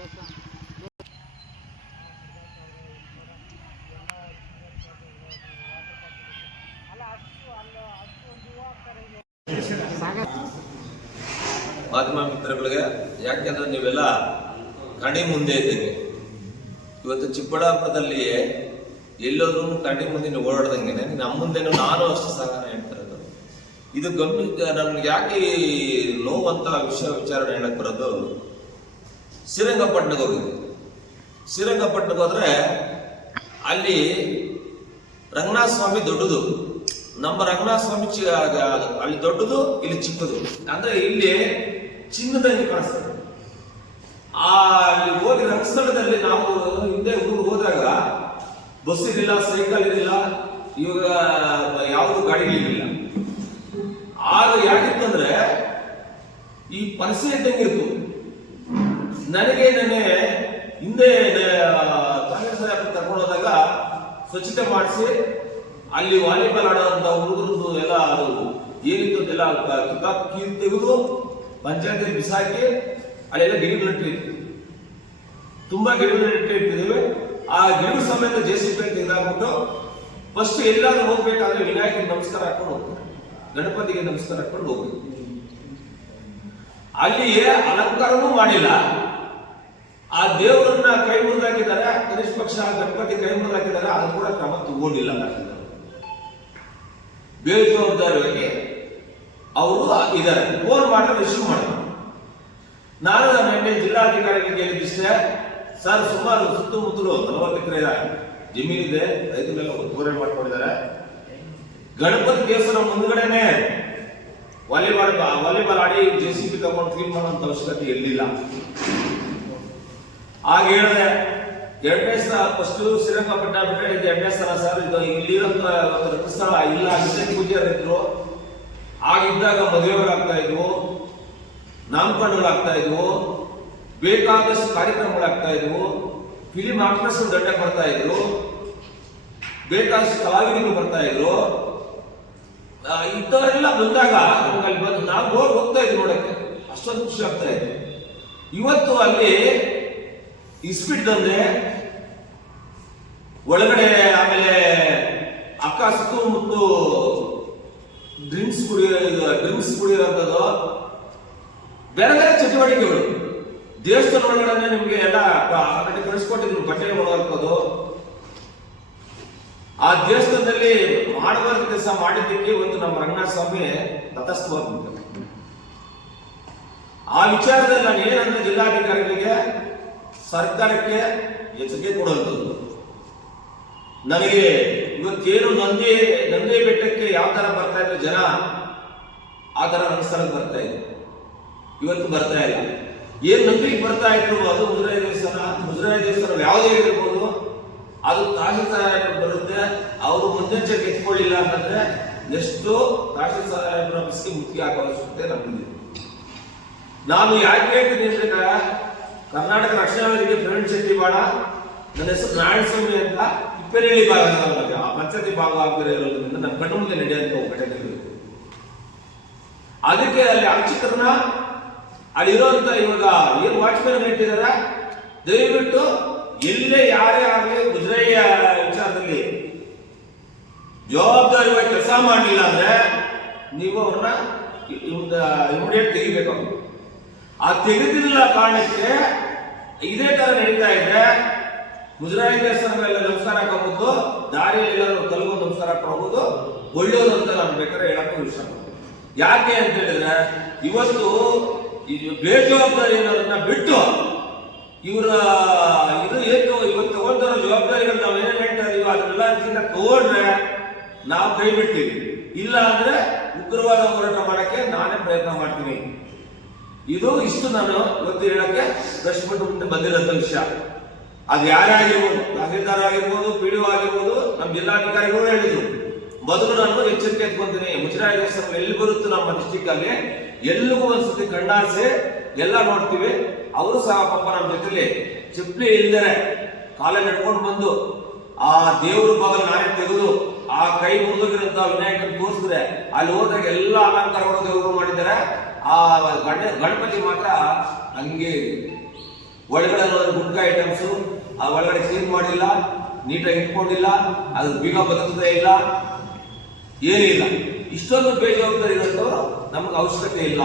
ಮಾಧ್ಯಮ ಮಿತ್ರಗಳಿಗೆ, ಯಾಕೆಂದ್ರೆ ನೀವೆಲ್ಲ ಕಣಿ ಮುಂದೆ ಇದ್ದೀವಿ. ಇವತ್ತು ಚಿಕ್ಕಬಳ್ಳಾಪುರದಲ್ಲಿ ಎಲ್ಲೋದ್ರೂ ಕಣಿ ಮುಂದೆ ನೀವು ಓಡಾಡ್ದಂಗೆ ನಮ್ಮ ಮುಂದೆನೂ ನಾನು ಅಷ್ಟು ಸಹನ ಹೇಳ್ತಿರೋದು. ಇದು ನಮ್ಗೆ ಯಾಕೆ ನೋವಂತ ವಿಚಾರಣೆ ಹೇಳಕ್ ಬರೋದು. ಶ್ರೀರಂಗಪಟ್ಟಣಕ್ಕೆ ಹೋಗಿದ್ವಿ. ಶ್ರೀರಂಗಪಟ್ಟಣಕ್ಕೆ ಹೋದ್ರೆ ಅಲ್ಲಿ ರಂಗನಾಥ ಸ್ವಾಮಿ ದೊಡ್ಡದು, ನಮ್ಮ ರಂಗನಾಥ ಸ್ವಾಮಿ ಅಲ್ಲಿ ದೊಡ್ಡದು, ಇಲ್ಲಿ ಚಿಕ್ಕದು. ಅಂದ್ರೆ ಇಲ್ಲಿ ಚಿನ್ನದಂಗೆ ಕಾಣಿಸ್ತದೆ. ಅಲ್ಲಿ ಹೋಗಿ ರಂಗಸ್ಥಳದಲ್ಲಿ ನಾವು ಹಿಂದೆ ಊರಿಗೆ ಹೋದಾಗ ಬಸ್ ಇರಲಿಲ್ಲ, ಸೈಕಲ್ ಇರಲಿಲ್ಲ, ಇವಾಗ ಯಾವುದು ಗಾಡಿಗಳಿರಲಿಲ್ಲ. ಆಗ ಯಾಕಿತ್ತಂದ್ರೆ ಈ ಪರಿಸರ ಇದ್ದಂಗಿರ್ತು. ನನಗೆ ಹಿಂದೆ ಕಾಂಗ್ರೆಸ್ ಕರ್ಕೊಂಡು ಹೋದಾಗ ಸ್ವಚ್ಛತೆ ಮಾಡಿಸಿ ಅಲ್ಲಿ ವಾಲಿಬಾಲ್ ಆಡೋಂಥ ಹುಡುಗರದ್ದು ಎಲ್ಲ ಅದು ಏನಿತ್ತು ಅಂತೆಲ್ಲ ಕಿತಾಬ್ ತೆಗೆದು ಪಂಚಾಯತ್ ಬಿಸಾಕಿ ಅಲ್ಲೆಲ್ಲ ಗಿಡಗಳು ನೆಟ್ಟಿರ್ತೀವಿ. ತುಂಬಾ ಗಿಡಗಳು ನೆಟ್ಟಿರ್ತಿದ್ದೇವೆ. ಆ ಗಿಡಗಳ ಸಮೇತ JCB ತೆಗೆದಾಕ್ಬಿಟ್ಟು ಫಸ್ಟ್ ಎಲ್ಲಾದ್ರೂ ಹೋಗ್ಬೇಕಾದ್ರೆ ವಿನಾಯಕನಿಗೆ ನಮಸ್ಕಾರ ಹಾಕೊಂಡು ಹೋಗ್ತಾರೆ, ಗಣಪತಿಗೆ ನಮಸ್ಕಾರ ಹಾಕೊಂಡು ಹೋಗ್ಬೇಕು. ಅಲ್ಲಿ ಅಲಂಕಾರನೂ ಮಾಡಿಲ್ಲ. ಆ ದೇವರನ್ನ ಕೈ ಮುರಿದಾಕಿದ್ದಾರೆ, ಕನಿಷ್ಠ ಪಕ್ಷ ಗಣಪತಿ ಕೈ ಮುರಿದಾಕಿದ್ದಾರೆ, ಅದು ಕೂಡ ಕ್ರಮ ತಗೊಂಡಿಲ್ಲ. ಬೇಜವಾಬ್ದಾರಿಯಾಗಿ ಅವರು ಇದ್ದಾರೆ. ಫೋನ್ ಮಾಡಿದ್ರೆ ರಿಸೀವ್ ಮಾಡಿದ್ರು. ನಾನು ನಿನ್ನೆ ಜಿಲ್ಲಾಧಿಕಾರಿಗೆ ಕೇಳಿದಿಷ್ಟೇ, ಸರ್ ಸುಮಾರು ಸುತ್ತಮುತ್ತಲು 40 ಎಕರೆ ಜಮೀನಿದೆ, ರೈತರೆಲ್ಲ ಒತ್ತುವರಿ ಮಾಡ್ಕೊಂಡಿದ್ದಾರೆ. ಗಣಪತಿ ದೇವಸ್ಥಾನ ಮುಂದ್ಗಡೆನೆ ವಾಲಿಬಾಲ್ ಆಡಿ JCB ತಗೊಂಡು ಕ್ಲೀನ್ ಮಾಡುವಂತ ಅವಶ್ಯಕತೆ ಎಲ್ಲಿಲ್ಲ. ಆಗ ಹೇಳಿದೆ, 2ನೇ ಸ್ಥಳ ಫಸ್ಟ್ ಶ್ರೀರಂಗಪಟ್ಟಣ ಬಿಟ್ಟರೆ ಇದು 2ನೇ ಸ್ಥಳ ಸರ್. ಇದು ಇಲ್ಲಿರೋಂಥ ಸ್ಥಳ ಇಲ್ಲ. ಹಿಂದೆ ಪೂಜಾರಿದ್ರು, ಆಗಿದ್ದಾಗ ಮದುವೆಗಳಾಗ್ತಾ ಇದ್ವು, ನಾಮಕರಣಗಳಾಗ್ತಾ ಇದ್ವು, ಬೇಕಾದಷ್ಟು ಕಾರ್ಯಕ್ರಮಗಳಾಗ್ತಾ ಇದ್ವು, ಫಿಲಿಂ ಆಕ್ಟರ್ಸ್ ದಂಡೆ ಬರ್ತಾ ಇದ್ರು, ಬೇಕಾದಷ್ಟು ಕಲಾವಿದರು ಬರ್ತಾ ಇದ್ರು. ಇಂಥವರೆಲ್ಲ ಬಂದಾಗ ಅಲ್ಲಿ ಬಂದು ನಾವು ಹೋಗ್ತಾ ಇದ್ವಿ ನೋಡಕ್ಕೆ, ಅಷ್ಟೊಂದು ಖುಷಿ ಆಗ್ತಾ ಇದ್ವಿ. ಇವತ್ತು ಅಲ್ಲಿ ಇಸ್ಪಿಟ್ ದಂಧೆ ಒಳಗಡೆ, ಆಮೇಲೆ ಅಕ್ಕ ಸುತ್ತಮುತ್ತಲು ಡ್ರಿಂಕ್ಸ್ ಕುಡಿಯೋಂಥದ್ದು, ಬೇರೆ ಬೇರೆ ಚಟುವಟಿಕೆಗಳು. ದೇವಸ್ಥಾನ ಒಳಗಡೆ ನಿಮ್ಗೆ ಎಲ್ಲ ಆಲ್ರೆಡಿ ಕಳಿಸ್ಕೊಟ್ಟಿದ್ರು, ಬಟ್ಟೆ ಒಳಗಾಕೋದು. ಆ ದೇವಸ್ಥಾನದಲ್ಲಿ ಮಾಡಬಾರ್ದು ಕೆಲಸ ಮಾಡಿದ್ದಕ್ಕೆ ಒಂದು ನಮ್ಮ ರಂಗನಾಥ ಸ್ವಾಮಿ ತಟಸ್ಥವಾಗ್ಬಿಟ್ಟು. ಆ ವಿಚಾರದಲ್ಲಿ ನಾನು ಏನಂದ್ರೆ ಜಿಲ್ಲಾಧಿಕಾರಿಗಳಿಗೆ, ಸರ್ಕಾರಕ್ಕೆ ಎಚ್ಚರಿಕೆ ಕೊಡುವಂಥದ್ದು. ನನಗೆ ಇವತ್ತೇನು ನಂದಿ ಬೆಟ್ಟಕ್ಕೆ ಯಾವ ತರ ಬರ್ತಾ ಇದ್ರು ಜನ, ಆ ತರ ನನ್ನ ಸ್ಥಳಕ್ಕೆ ಬರ್ತಾ ಇದ್ರು. ಇವತ್ತು ಬರ್ತಾ ಇಲ್ಲ. ಏನ್ ನಂದಿಗೆ ಬರ್ತಾ ಇದ್ರು ಅದು ಮುಜರಾಯಿ ದೇವಸ್ಥಾನ ಯಾವುದೇ ಇರ್ಬೋದು, ಅದು ತಹಶೀಲ್ದಾರ್ ಬರುತ್ತೆ. ಅವರು ಮುನ್ನೆಚ್ಚರಿಕೆ ಎತ್ಕೊಳ್ಳಿಲ್ಲ ಅಂತಂದ್ರೆ ಎಷ್ಟು ತಹಶೀಲ್ದಾರ್ ಆಫೀಸ್ಗೆ ಮುತ್ತಿಗೆ ಹಾಕೋ ಅವಶ್ಯಕತೆ ನಮ್ಗಿದೆ. ನಾನು ಯಾಕೆ ಹೇಳ್ತೀನಿ ಅಂದ್ರೆ, ಕರ್ನಾಟಕ ರಕ್ಷಣಾ ವೇದಿಕೆ ಪ್ರವೀಣ್ ಶೆಟ್ಟಿ ಬಾಳ, ನನ್ನ ಹೆಸರು ನಾರಾಯಣ ಸ್ವಾಮಿ ಅಂತ, ತಿಪ್ಪೇನಹಳ್ಳಿ ಭಾಗ, ಆ ಪಂಚಾಯತಿ ಭಾಗ ಆಗಿರೋದ್ರಿಂದ ನನ್ನ ಕಣ್ಣು ಮುಂದೆ ನಡೆಯುವಂತ ಘಟನೆಗಳು. ಅದಕ್ಕೆ ಅಲ್ಲಿ ಅರ್ಚಕರನ್ನ ಅಲ್ಲಿರುವಂತ ಇವಾಗ ಏನು ವಾಚ್ಮನ್ ಇಟ್ಟಿದ್ದಾರೆ, ದಯವಿಟ್ಟು ಎಲ್ಲೇ ಯಾರೇ ಆಗಲಿ ಮುಜರಾಯಿಯ ವಿಚಾರದಲ್ಲಿ ಜವಾಬ್ದಾರಿಯಾಗಿ ಕೆಲಸ ಮಾಡಲಿಲ್ಲ ಅಂದ್ರೆ ನೀವು ಅವ್ರನ್ನ ಇಮಿಡಿಯೇಟ್ ತೆಗಿಬೇಕಾಗುತ್ತೆ. ಆ ತೆಗೆದಿಲ್ಲ ಕಾರಣಕ್ಕೆ ಇದೇ ತರ ನಡೀತಾ ಇದೆ. ಮುಜರಾಯಿ ದೇವಸ್ಥಾನಗಳೆಲ್ಲ ನಮಸ್ಕಾರ ಹಾಕೋಬಹುದು, ದಾರಿಯಲ್ಲಿ ಎಲ್ಲರೂ ಕಲ್ಗೊಂಡು ನಮಸ್ಕಾರ ಹಾಕೋಬಹುದು, ಒಳ್ಳೆಯದು ಅಂತ ನಾನು ಬೇಕಾದ್ರೆ ಹೇಳಕ್ಕೂ ಇಷ್ಟ ಪಡ್ತೀನಿ. ಯಾಕೆ ಅಂತ ಹೇಳಿದ್ರೆ, ಇವತ್ತು ಬೇಜವಾಬ್ದಾರಿ ಅನ್ನೋದನ್ನ ಬಿಟ್ಟು ಇವರ ಇದು ಏನು ಇವತ್ತು ತಗೊಂಡಿರೋ ಜವಾಬ್ದಾರಿಗಳು ನಾವು ಏನೇನು ಹೇಳ್ತಾ ಇದೀವಿ ಅದನ್ನೆಲ್ಲ ತಗೊಂಡ್ರೆ ನಾವು ಕೈ ಬಿಡ್ತೀವಿ. ಇಲ್ಲ ಅಂದ್ರೆ ಉಗ್ರವಾದ ಹೋರಾಟ ಮಾಡಕ್ಕೆ ನಾನೇ ಪ್ರಯತ್ನ ಮಾಡ್ತೀನಿ. ಇದು ಇಷ್ಟು ನಾನು ಇವತ್ತು ಹೇಳಕ್ಕೆ ಕಷ್ಟಪಟ್ಟು ಮುಂದೆ ಬಂದಿರೋಂಥ ವಿಷಯ. ಅದು ಯಾರೇ ಆಗಿರ್ಬೋದು, ತಹಸೀಲ್ದಾರ್ ಆಗಿರ್ಬೋದು, PDO ಆಗಿರ್ಬೋದು, ನಮ್ಮ ಜಿಲ್ಲಾಧಿಕಾರಿಗಳು ಹೇಳಿದ್ರು. ಮೊದಲು ನಾನು ಎಚ್ಚರಿಕೆ ಎತ್ಕೊಂತೀನಿ, ಮುಜರಾಯಿ ದೇವಸ್ಥಾನ ಎಲ್ಲಿ ಬರುತ್ತೆ ನಮ್ಮ ಡಿಸ್ಟಿಕ್ ಅಲ್ಲಿ ಎಲ್ಲಿಗೂ ಒಂದ್ಸತಿ ಕಣ್ಣಾರಿಸಿ ಎಲ್ಲ ನೋಡ್ತೀವಿ. ಅವರು ಸಹ ಪಾಪ ನಮ್ಮ ಜೊತೆಲಿ ಚಪ್ಪಲಿ ಇಲ್ದರೆ ಕಾಲಲ್ಲಿ ನಡ್ಕೊಂಡು ಬಂದು ಆ ದೇವ್ರ ಬಾಗಲು ನಾನೇ ತೆಗೆದು ಆ ಕೈ ಮುರಿದೋಗಿರಂತ ವಿನಾಯಕನ ತೋರಿಸಿದ್ರೆ ಅಲ್ಲಿ ಹೋದಾಗ ಎಲ್ಲ ಅಲಂಕಾರಗಳು ದೇವರು ಮಾಡಿದ್ದಾರೆ. ಆ ಗಣಪತಿ ಮಾತ್ರ ಹಂಗೆ ಒಳಗಡೆ ನೋಡಿದ್ರೆ ಗುಟ್ಕಾ ಐಟಮ್ಸು, ಆ ಒಳಗಡೆ ಕ್ಲೀನ್ ಮಾಡಿಲ್ಲ, ನೀಟಾಗಿ ಇಟ್ಕೊಂಡಿಲ್ಲ, ಅದ್ರ ಬೀಗ ಬದುಕುದೇ ಇಲ್ಲ, ಏನಿಲ್ಲ. ಇಷ್ಟೊಂದು ಬೇಜವಾಬ್ದಾರಿ ಇರೋದು ನಮ್ಗೆ ಅವಶ್ಯಕತೆ ಇಲ್ಲ.